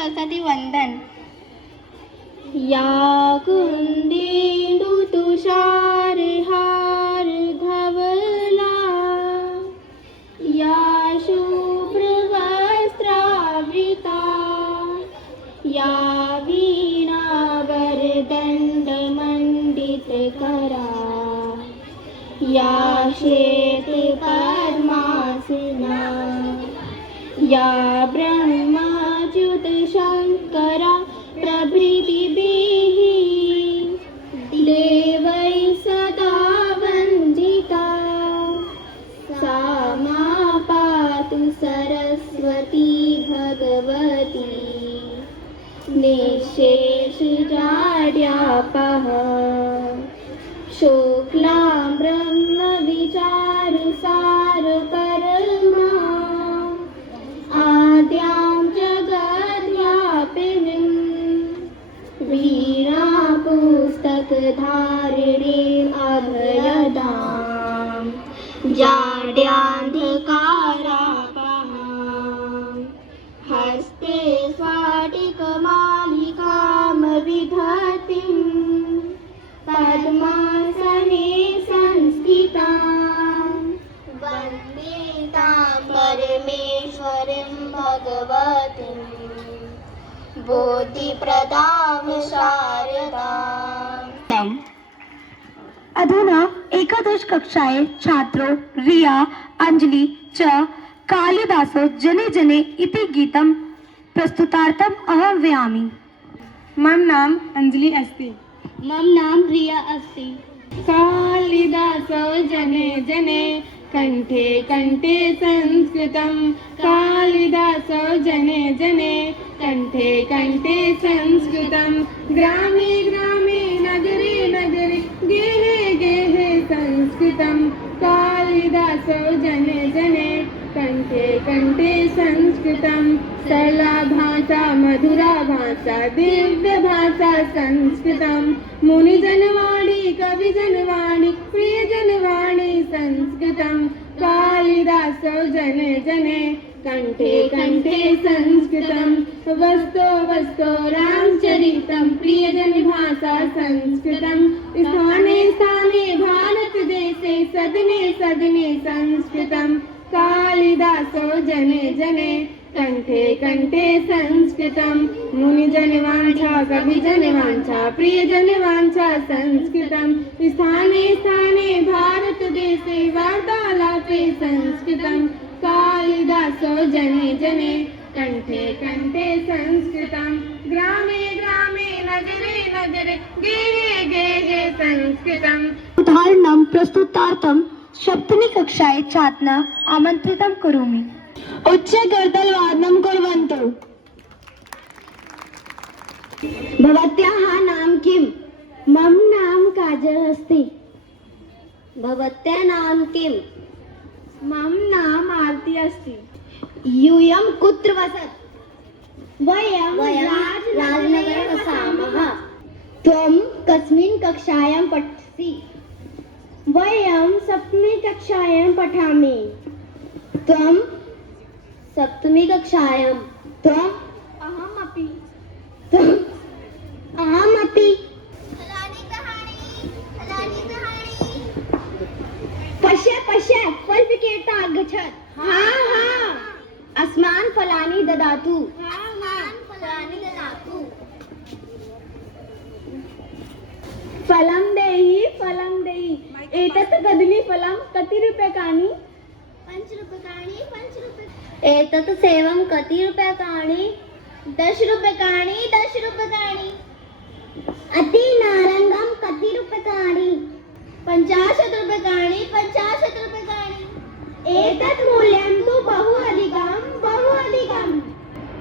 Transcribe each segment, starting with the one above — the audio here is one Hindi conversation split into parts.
सरस्वती वंदन. या कुंदेंदु तुषार हार धवला, या शुभ्र वस्त्रावृता, या वीणा वरदंड मंडित करा, या श्वेत पद्मासना, या ब्रह्माच्युत शंकरा प्रभृतिभिः देवैः सदा वन्दिता, सा मा पातु सरस्वती भगवती निःशेषजाड्यापः. शुक्लां ब्रह्म विचार सार परमा, आद्यां जगद्व्यापिनीं वीणा पुस्तकधारिणीम् अभयदां जाड्यान्धकारापहां. हस्ते स्फटिकमालिकां विधतीं पद्मासने संस्थितां वन्दे तां परमेश्वरीं भगवतीं बोधिप्रदां शारदाम्. अधुना एकादश कक्षाये छात्रो रिया अंजलि च कालिदासो जने जने इति गीतं प्रस्तुतार्थम् आह्वयामि. मम नाम अंजलि अस्ति. मम नाम रिया अस्ति. कालिदासो जने जने कंठे कंठे संस्कृतं. कालिदासो जने जने कंठे कंठे संस्कृतं. ग्रामे ग्रामे नगरे नगरे गेहे गेहे संस्कृतं. कालिदासो जने जने कंठे कंठे संस्कृतं. सरला भाषा मधुरा भाषा दिव्य भाषा संस्कृतं. मुनिजनवाणी कविजनवाणी प्रियजनवाणी संस्कृतं. कालिदासो जने जने कंठे कंठे संस्कृतं. वस्तो वस्तो रामचरितं प्रियजन भाषा संस्कृतं. स्थाने स्थाने भारत देशे सदने सदने संस्कृतं. कालिदासो जने जने कंठे कंठे संस्कृतं. मुनिजनवाञ्छा कविजनवाञ्छा प्रियजनवाञ्छा संस्कृतं. स्थाने स्थाने भारतदेशे वार्तालापे संस्कृतं. कालिदासो जने जने कंठे कंठे संस्कृतं. ग्रामे ग्रामे नगरे नगरे गेहे गेहे संस्कृतं. उदाहरणं प्रस्तुतार्थं सप्तमी कक्षाये छात्रा आमन्त्रितं करोमि. उच्चकर्तलवादनं कुर्वन्तु. भवत्याः नाम किम्? मम नाम काजल अस्ति. भवत्याः नाम किम्? मम नाम आरती अस्ति. यूयं कुत्र वसत्? वयं राजनगरे वसामः. त्वं कस्मिन् कक्षायां पठसि? वयं सप्तमी कक्षायां पठामि. त्वं सप्तमी कक्षायां. त्वम्? अहमपि. त्वम्? अहमपि. पश्य पश्य फलविक्रेता आगच्छत्. हा हा अस्मान् फलानि ददातु. फलं देहि फलं देहि. एतत् कदलीफलं कति रूप्यकाणि? 5 रूप्यकाणि 5 रूप्यकाणि. एतत् सेवं कति रूप्यकाणि? 10 रूप्यकाणि 10 रूप्यकाणि. अति नारंगं कति रूप्यकाणि? 50 रूप्यकाणि 50 रूप्यकाणि. एतत् मूल्यं तु बहु अधिकं बहु अधिकं.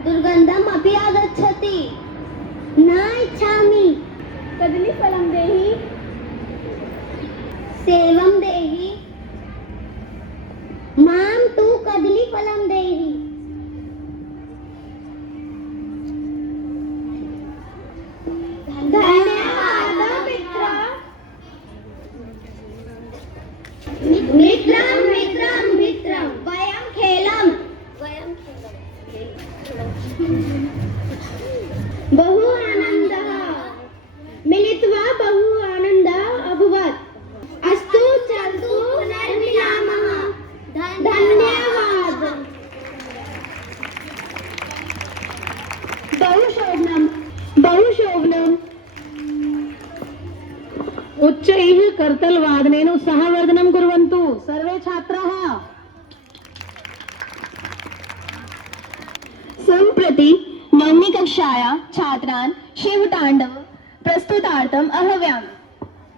दुर्गन्धम् अपि आगच्छति. न इच्छामि. कदलीफलं देहि. सेवं देहि. मां तु कदलीफलं देहि. धन्यवादः मित्र. मित्रं मित्रं मित्रं. वयं खेलं. वयं खेलम्. बहु आनन्दः मिलित्वा बहु आनन्दः अभवत् अस्तु चलतु पुनर्मिलामः धन्यवादः बहुशोभनम् उच्चैः कर्तलवादनेन सहवर्धनं कुर्वन्तु सर्वे छात्राः। सम्प्रति नवमी कक्षाया छात्रान् शिवताण्डव प्रस्तुतार्थम् आह्वयामि।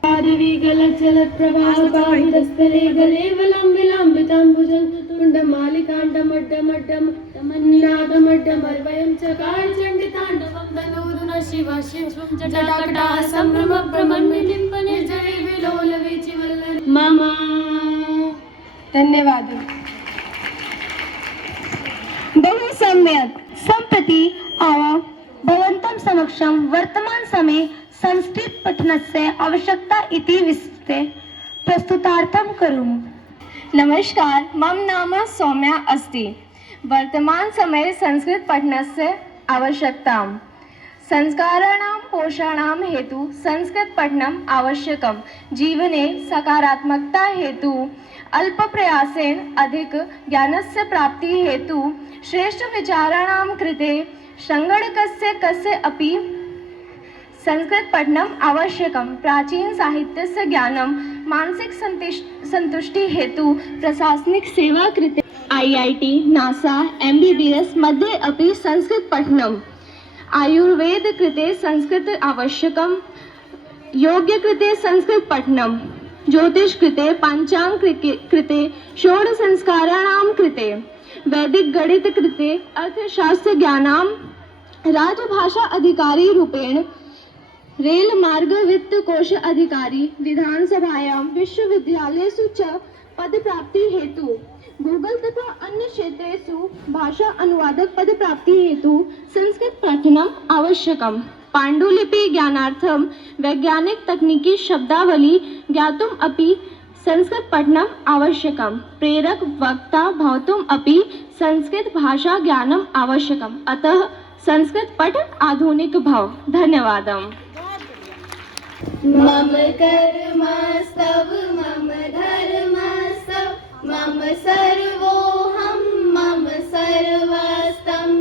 पादिविगलचलप्रवाहपावितस्थले गले विलम्बिताम्बुजं तुण्डमालिकाण्डमड्डमड्डमन्नादमड्डमर्वयं चकार चण्डिताण्डवं धनोदुन शिवा शिवं जटाकटाः सम्भ्रमभ्रमन्निलिम्पने जले विलोलवीचिवल्लरी मम। धन्यवादः। बहु सम्यक्। सम्प्रति भवन्तं समक्षं वर्तमान समये संस्कृत पठनस्य आवश्यकता इति विषये प्रस्तुतार्थं करोमि। नमस्कार, मम नाम सौम्या अस्ति। वर्तमान समये संस्कृत पठनस्य आवश्यकतां संस्काराणां पोषणां हेतु संस्कृत पठनम् आवश्यकं। जीवने सकारात्मकता हेतु अल्प प्रयासेन अधिक ज्ञानस्य प्राप्ति हेतु श्रेष्ठ विचाराणां कृते संगणकस्य कस्य अपि संस्कृत पठनम् आवश्यकं। प्राचीन साहित्यस्य ज्ञानं मानसिक संतुष्टि हेतु प्रशासनिक सेवा कृते IIT, NASA, MBBS मध्ये अपि संस्कृत पठनम्। आयुर्वेद कृते संस्कृत आवश्यकं। योग्य कृते संस्कृत पठनम्। ज्योतिष कृते, पाञ्चाङ्ग कृते, षोडश संस्काराणां कृते, वैदिक गणित कृते, अर्थशास्त्र ज्ञानां, राजभाषा अधिकारी रूपेण, रेल मार्ग वित्त कोश अधिकारी, विधानसभायां विश्वविद्यालयेषु च पद प्राप्ति हेतु, गूगल तथा अन्य क्षेत्रेषु भाषा अनुवादक पद प्राप्ति हेतु संस्कृत पठनम् आवश्यकम्। पाण्डुलिपि ज्ञानार्थं वैज्ञानिक तकनीकी शब्दावली ज्ञातुम् अपि संस्कृत पठनम् आवश्यकम्। प्रेरक वक्ता भवितुम् अपि संस्कृत भाषा ज्ञानम् आवश्यकम्। अतः संस्कृत पठ आधुनिक भव। धन्यवादः। मम कर्मस्तव मम धर्मस्तव मम सर्वोऽहं मम सर्वस्तं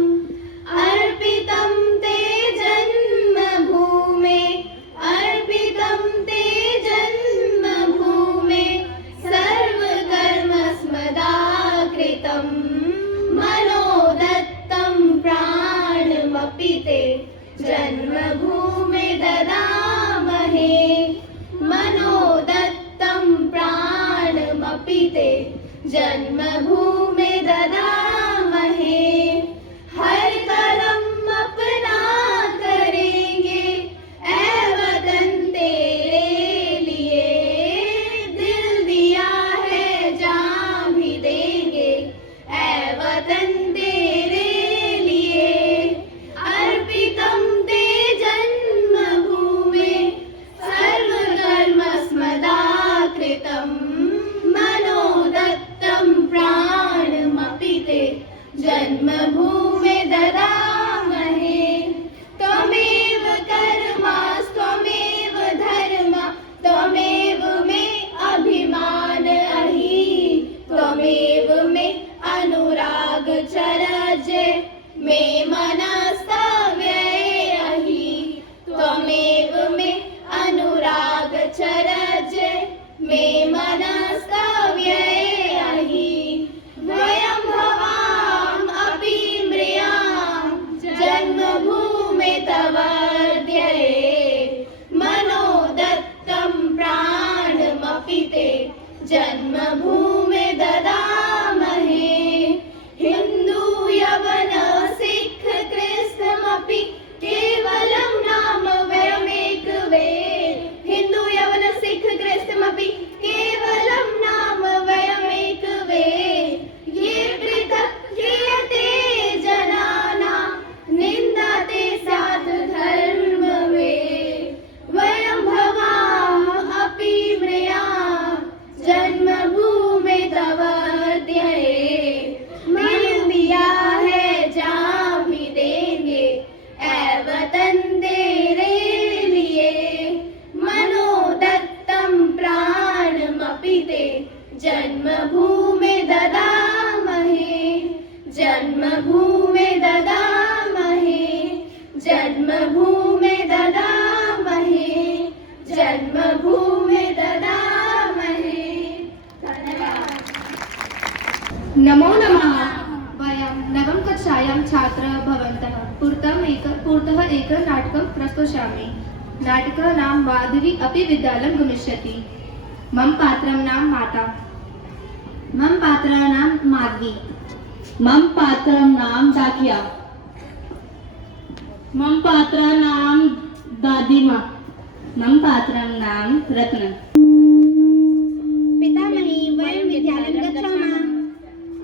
अर्पितं ते जन्मभूमे अर्पितं ते जन्मभूमे सर्वकर्मस्मदाकृतं मनोदत्तं प्राणमपि ते जन्मभूमे ददामहे मनोदत्तं प्राणमपि ते जन्मभूमे ददामहे हर कदम अपना करेंगे ऐ वतन तेरे लिए दिल दिया है जान भी देंगे ऐ वतन तेरे लिए अर्पितं ते जन्मभूमे सर्वकर्मस्मदाकृतं मनोदत्तं प्राणमपि ते भवन्तः पुरतः एक नाटकं प्रस्तोष्यामि। नाटकनाम माधवी अपि विद्यालयं गमिष्यति। मम पात्रं नाम माता। मम पात्रं नाम माधवी। मम पात्रं नाम दाकिया। मम पात्रं नाम दादीमा। मम पात्रं नाम रत्न। पितामही वयं विद्यालयं गच्छामः।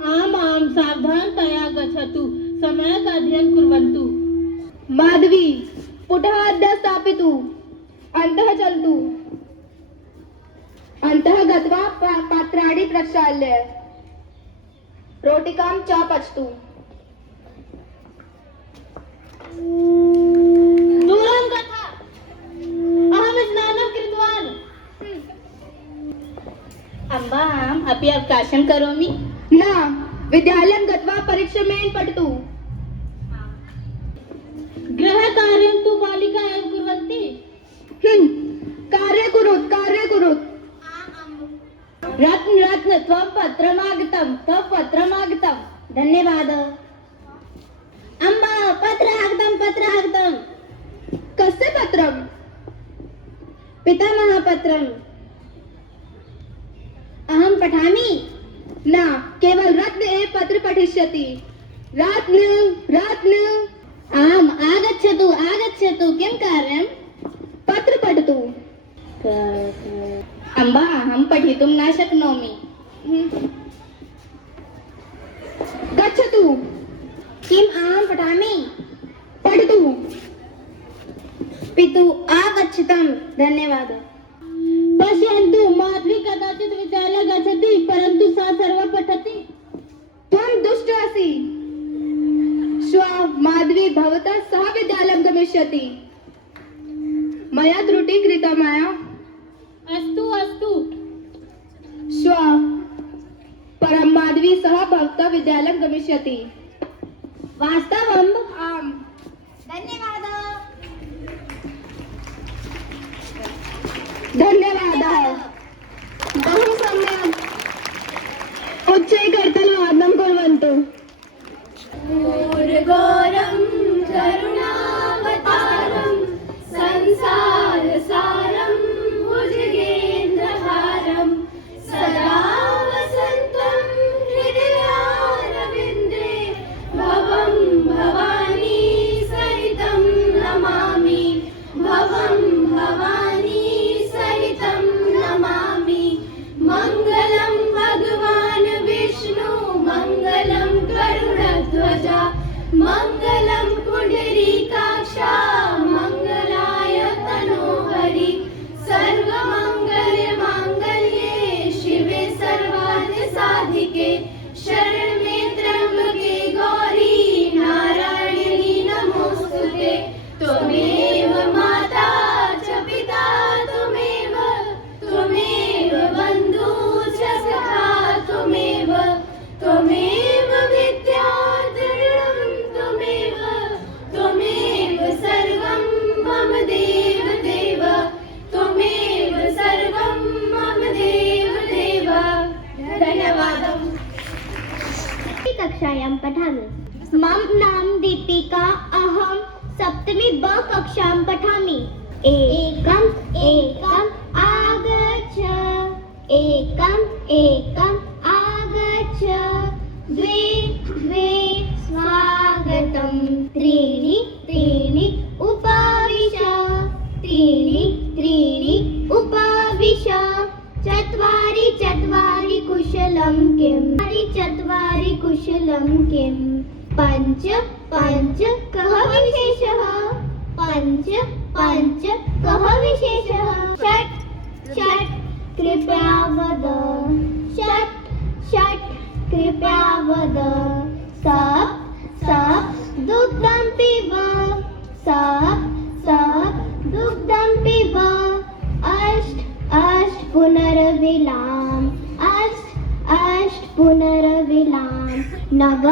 आम् आम् सावधानतया गच्छतु, सम्यक् अध्ययनं कुर्वन्तु। माधवी पुटः अद्य स्थापितु, अन्तः चलतु। अन्तः गत्वा पात्राणि प्रक्षाल्य रोटिकां च पचतु। दूरं गच्छ, अहं स्नानं कृतवान्। अम्बा अहम् अपि अवकाशं करोमि। न, विद्यालयं गत्वा परीक्षामेन पठतु। गृहकार्यं तु बालिका एव कुर्वन्ति। कार्य कुरुत्। रत्न त्वं पत्रमागतं। धन्यवादः। अम्बा पत्र आगतं। कस्य पत्रं? पितामह पत्रम्। अहं पठामि। न, केवल रत्न एव पत्र पठिष्यति। रत्न आम् आगच्छतु किं कार्यं? पत्र पठतु। अम्बा अहं पठितुं न शक्नोमि। गच्छतु। किम् अहं पठामि? पठतु। पितु आगच्छतं। धन्यवादः। पश्यन्तु, माधवी कदाचित् विद्यालयं गच्छति, परन्तु सा सर्वं पठति। त्वं दुष्ट असि। श्वः माधवी भवतः सह विद्यालयं गमिष्यति। मया त्रुटिः कृता मया। अस्तु श्वः परं माधवी सह भवतः विद्यालयं गमिष्यति। वास्तवम्? आम्। धन्यवादः। बहु सम्यक्। उच्चैकर्तनवादनं कुर्वन्तु। घोरं करुणावतारं संसारसारं भुजगेन्द्रहारं सदा वसन्तं हृदयारविन्दे भवं भवानी सहितं नमामि। भवं भवानी सहितं नमामि। मङ्गलं भगवान् विष्णु मङ्गलं गरुडध्वजा मङ्गलं पुण्डरीकाक्षा मङ्गलाय तनोहरि सर्वमङ्गलमाङ्गल्ये शिवे सर्वार्थसाधिके शरण्ये त्र्यम्बके गौरी नारायणी नमोस्तुते। त्वमेव माता च पिता त्वमेव बन्धु च सखा त्वमेव विद्या दृढं त्वमेव सर्वं मम देव त्वमेव सर्वं मम देव। धन्यवादः। कक्षायां पठामि। मम नाम दीपिका। अहं सप्तमी ब कक्षां पठामि। एकम् आगच्छ। आगच्छ। द्वे स्वागतं। त्रीणि उपविश। उपविश। चत्वारि कुशलं किम्? चत्वारि कुशलं किम्? पञ्च कः विशेषः? पञ्च कः विशेषः? षट् कृपया वद। षट् कृपया वद। सप्त दुग्धं पिब। दुग्धं पिब। अष्ट पुनर्विलाम। नव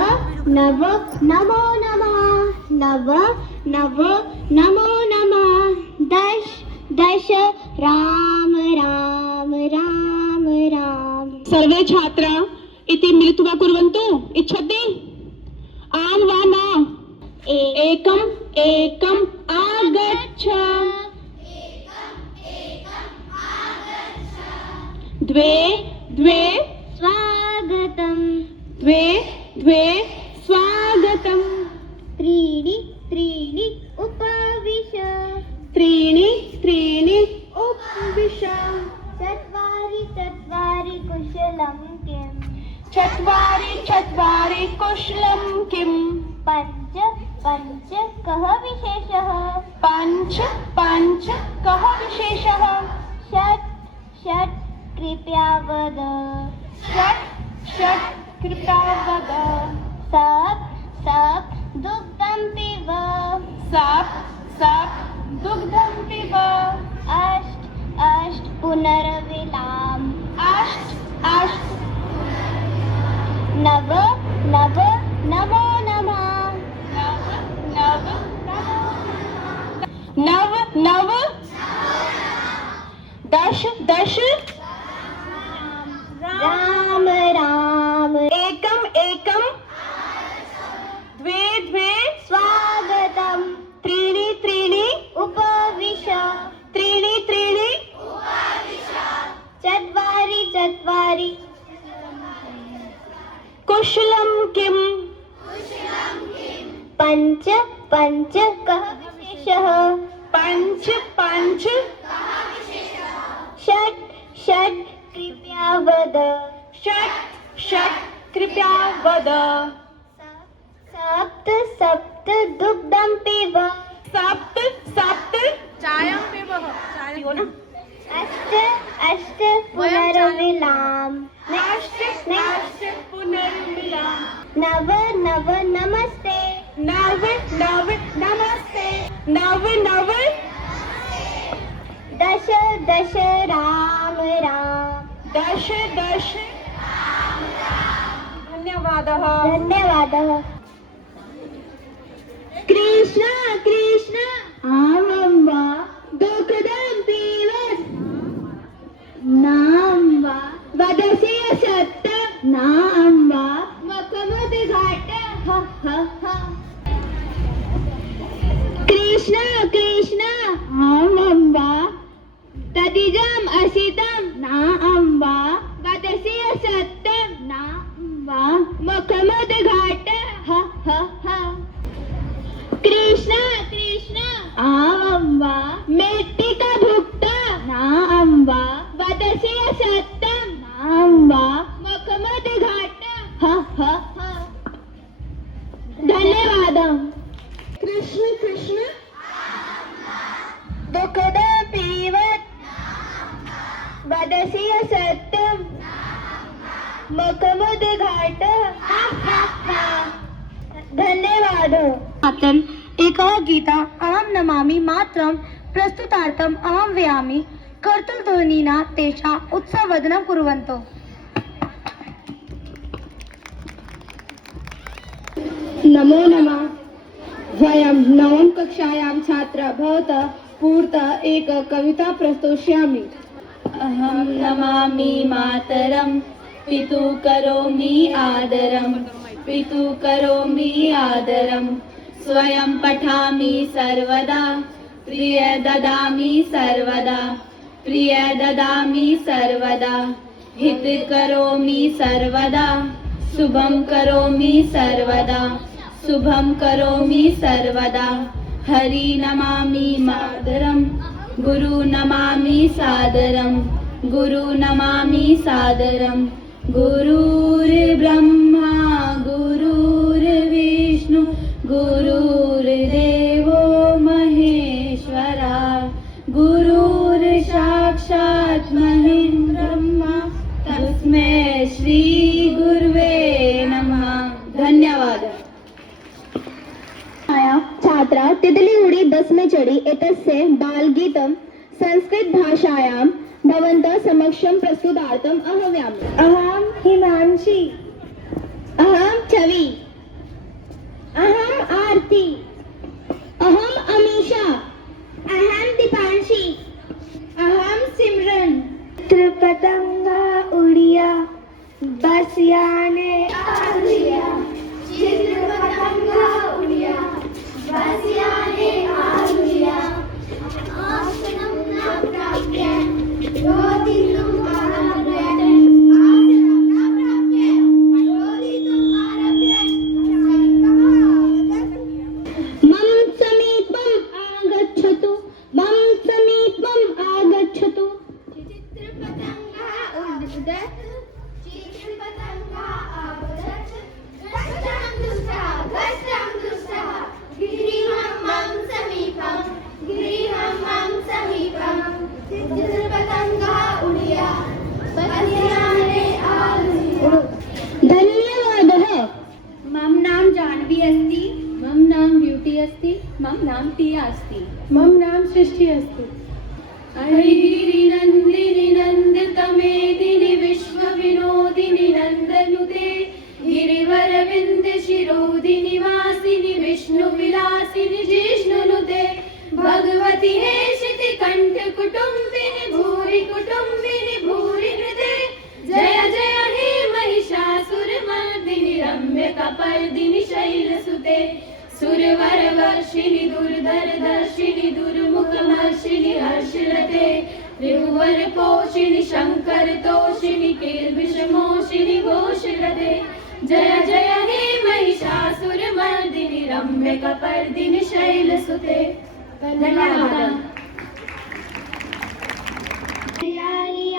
नमो नमः। दश राम। सर्वे छात्रा इति मिलित्वा कुर्वन्तु। इच्छति? आम् वा न? एकम एकम आगच्छ द्वे द्वे स्वागतम द्वे द्वे स्वागतम त्रीणि त्रीणि उपविश त्रीणि त्रीणि उपविश चत्वारि चत्वारि कुशलं किम् चत्वारि चत्वारि कुशलं किम् पञ्च पञ्च कः विशेषः पञ्च पञ्च कः विशेषः षट् षट् कृपया वद षट् षट् कृपया वद सप्त सप्त दुग्धं पिब सप्त सप्त दुग्धं पिब अष्ट अष्ट पुनर्विलाम अष्ट अष्ट नव नव नमो नमः नव नव नव दश दश राम राम एकम एकम द्वे द्वे स्वागतम त्रीणि त्रीणि उपविश त्रीणि त्रीणि चत्वारि चत्वारि कुशलं किम् पञ्च पञ्च कः विशेषः पञ्च पञ्च षट् षट् कृपया वद षट् षट् कृपया वद सप्त सप्त दुग्धं पिब सप्त सप्त चायं पिबः चायो ना अष्ट अष्ट पुनर्विलाम अष्ट अष्ट पुनर्मिलामः नव नव नमस्ते नव नव नमस्ते नव नव दश दश राम राम दश दश धन्यवादः धन्यवादः कृष्ण कृष्ण आमं वा दुःखदं पीवत् नाम वा वदसि सत्यं नाम वा मुखमुद्घाट ह ह ह कृष्ण कृष्ण आमं वा तदिजम् असितं नाम वा वदसि सत्यं नाम वा मुखमुद्घाट ह ह ह कृष्ण कृष्ण आमं वा मृत्तिका भुक्ता नाम वा वदसि सत्यं नाम वा मुखमुद्घाट ह ह ह धन्यवादः कृष्ण कृष्ण दुःखदं पीवत् वदसि सत्यं मुखमुद्घाट ह ह ह धन्यवादः मातरम् एकः गीता अहं नमामि मातरं प्रस्तुतार्थम् अहं व्यामि कर्तुलध्वनिना तेषां उत्सववदनं कुर्वन्तु नमो नमः वयं नवम कक्षायां छात्रा भवतः पूर्तः एक कविता प्रस्तोष्यामि अहं नमामि मातरं पितु करोमि आदरं पितु करोमि आदरं स्वयं पठामि सर्वदा प्रिय ददामि सर्वदा प्रिय ददामि सर्वदा हित करोमि सर्वदा शुभं करोमि सर्वदा शुभं करोमि सर्वदा हरि नमामि मातरं गुरु नमामि सादरं गुरु नमामि सादरं गुरुर्ब्रह्मा गुरुर्विष्णु गुरुर्देवो महेश्वरा गुरुर्साक्षात् ब्रह्मा तस्मै श्री गुरुवे नमः धन्यवादः छात्रा तितली उड़ी बस में चढ़ी एतस्य बालगीतं संस्कृत भाषायां भवन्तः समक्षं प्रस्तुतार्थम् आह्वयामि। अहं हिमांशी, अहं छवि, अहं आरती, अहम अमीषा, अहम दीपांशी, अहम सिमरन। चित्रपतंगा उड़िया बस याने आ गया, चित्रपतंगा उड़िया श्री अस्ति, मम नाम टिया अस्ति। मम नाम सृष्टि अस्ति। गिरिनन्दिनि नन्दितमेदिनि विश्वविनोदिनि नन्दनुते गिरिवरविन्द शिरोदिनि वासिनि विष्णुविलासिनि जिष्णुनुते भगवति हेशिति कंठ कुटुम्बिनि भूरि कुटुम्बिनि भूरि हृदे जय जय हे महिषासुरमर्दिनि रम्यकपर्दिनि शैलसुते सुरवर वर्षिणि दुर्धर दर्शिनि दुर्मुखमर्षिणि हर्षरते त्रिभुवन पोषिणि शंकर तोषिणि किल्बिषमोषिणि घोषरते जय जय हे महिषासुरमर्दिनि रम्यकपर्दिनि शैलसुते। धन्यवाद।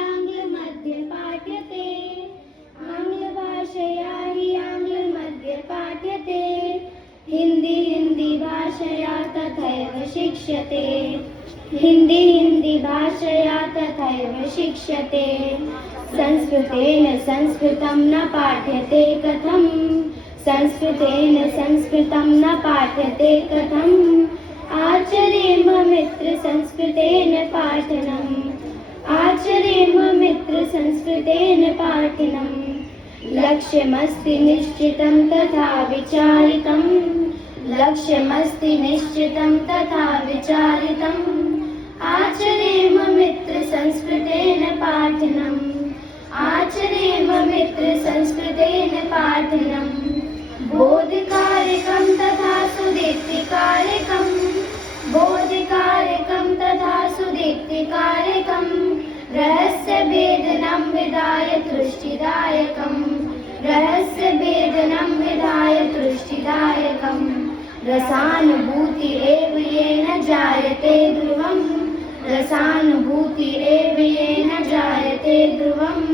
आङ्ग्लमध्ये पाठ्यते आङ्ग्लभाषया हि आङ्ग्लमध्ये पाठ्यते हिन्दी भाषया तथैव शिक्ष्यते हिन्दी भाषया तथैव शिक्ष्यते संस्कृतेन संस्कृतं न पाठ्यते कथम् संस्कृतेन संस्कृतं न पाठ्यते कथम् आचरेम मित्र संस्कृतेन पाठनम् आचरेम मित्र संस्कृतेन पाठनम् लक्ष्यमस्ति निश्चितं तथा विचारितम् लक्ष्यमस्ति निश्चितं तथा विचारितम् आचरेम मित्र संस्कृतेन पाठनम् आचरेम मित्र संस्कृतेन पाठनम् बोधकार्यकं तथा सुदीप्तिकार्यकम् बोधकार्यकं तथा सुदीप्तिकार्यकम् रहस्यभेदनं विधाय तुष्टिदायकम् रहस्यभेदनं विधाय तुष्टिदायकम् रसानुभूति एव येन जायते ध्रुवम् रसानुभूति एव येन जायते ध्रुवम्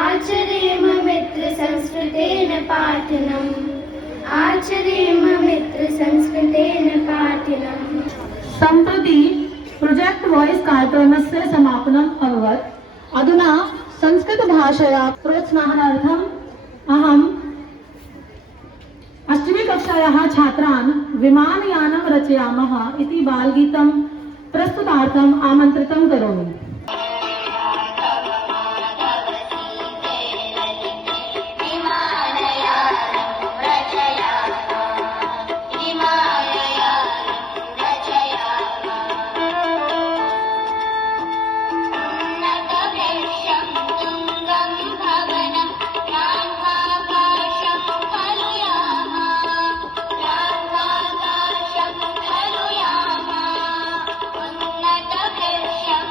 आचरेम मित्र संस्कृतेन पाठनम् आचरेम मित्र संस्कृतेन पाठनम्। सम्प्रति प्रोजेक्ट वॉइस कार्यक्रमस्य समापनम् अभवत्। अधुना संस्कृतभाषया प्रोत्साहनार्थम् अहम् 8वी कक्षायाः छात्रान् विमानयानं रचयामः इति बालगीतं प्रस्तुतार्थम् आमन्त्रितं करोमि। उन्नतवृक्षं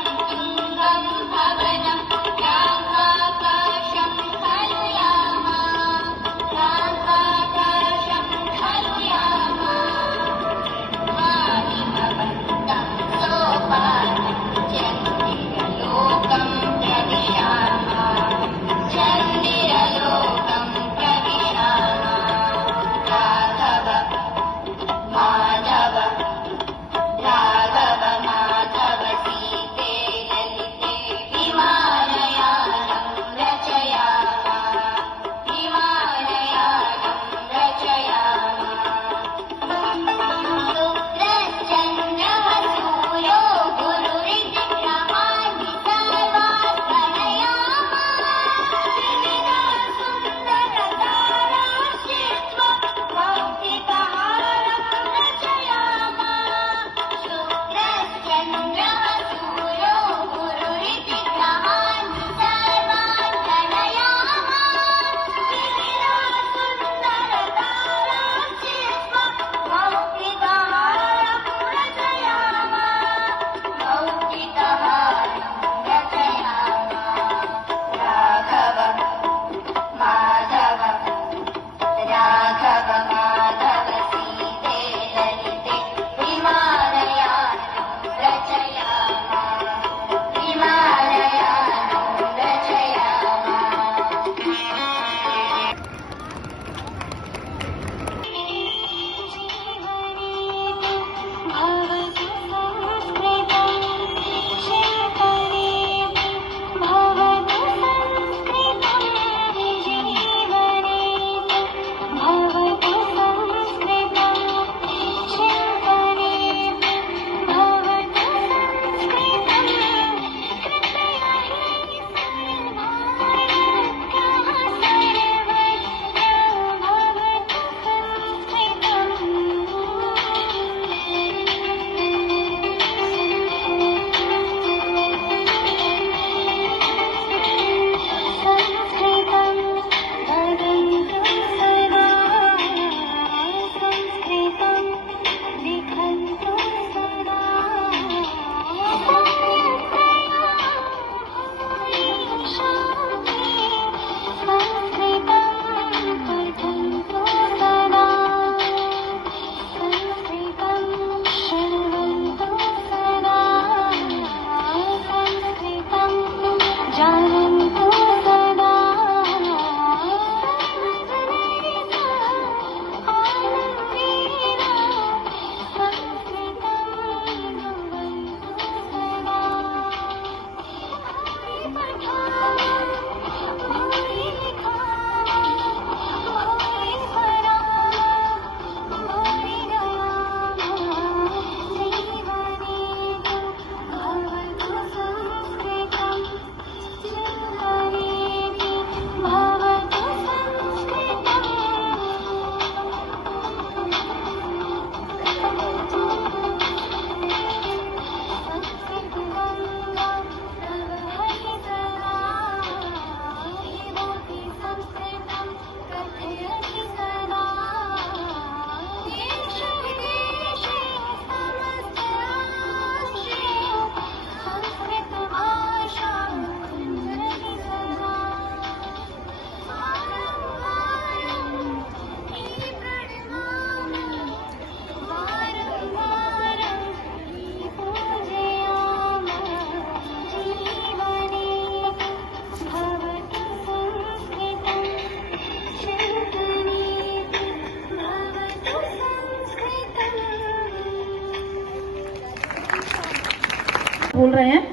बोल रहे हैं,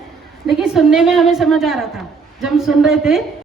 लेकिन सुनने में हमें समझ आ रहा था जब हम सुन रहे थे